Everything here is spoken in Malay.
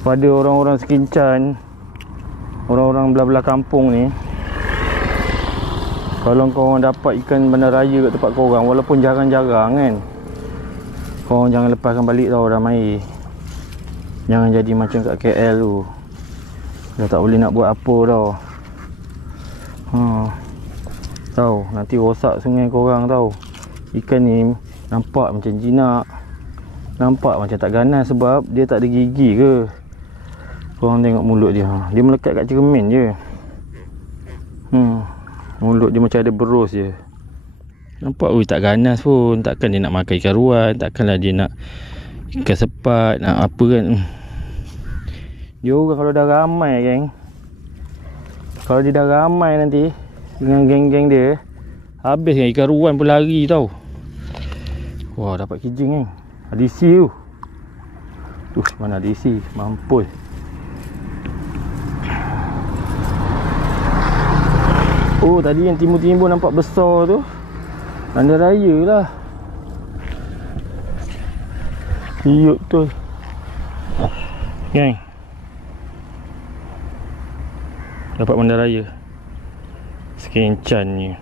kepada orang-orang sekincan, orang-orang belah-belah kampung ni, kalau korang dapat ikan bandaraya kat tempat korang, walaupun jarang-jarang kan, korang jangan lepaskan balik tau dalam air. Jangan jadi macam kat KL tu, dah tak boleh nak buat apa tau. Tahu nanti rosak sungai korang tau. Ikan ni nampak macam jinak, nampak macam tak ganas sebab dia tak ada gigi ke. Korang tengok mulut dia, dia melekat kat cermin je. Mulut dia macam ada berus je. Nampak tak ganas pun. Takkan dia nak makan ikan ruan, takkanlah dia nak ikan sepat, nak apa kan. Dia orang kalau dah ramai geng, kalau dia dah ramai nanti dengan geng-geng dia, habis kan ikan ruan pun lari tau. Wah, dapat kijing kan. Ada isi tu. Mana ada isi, mampus. Oh, tadi yang timbul-timbul nampak besar tu, bandaraya lah. Iyuk tu geng, dapat bandaraya sekencan ni.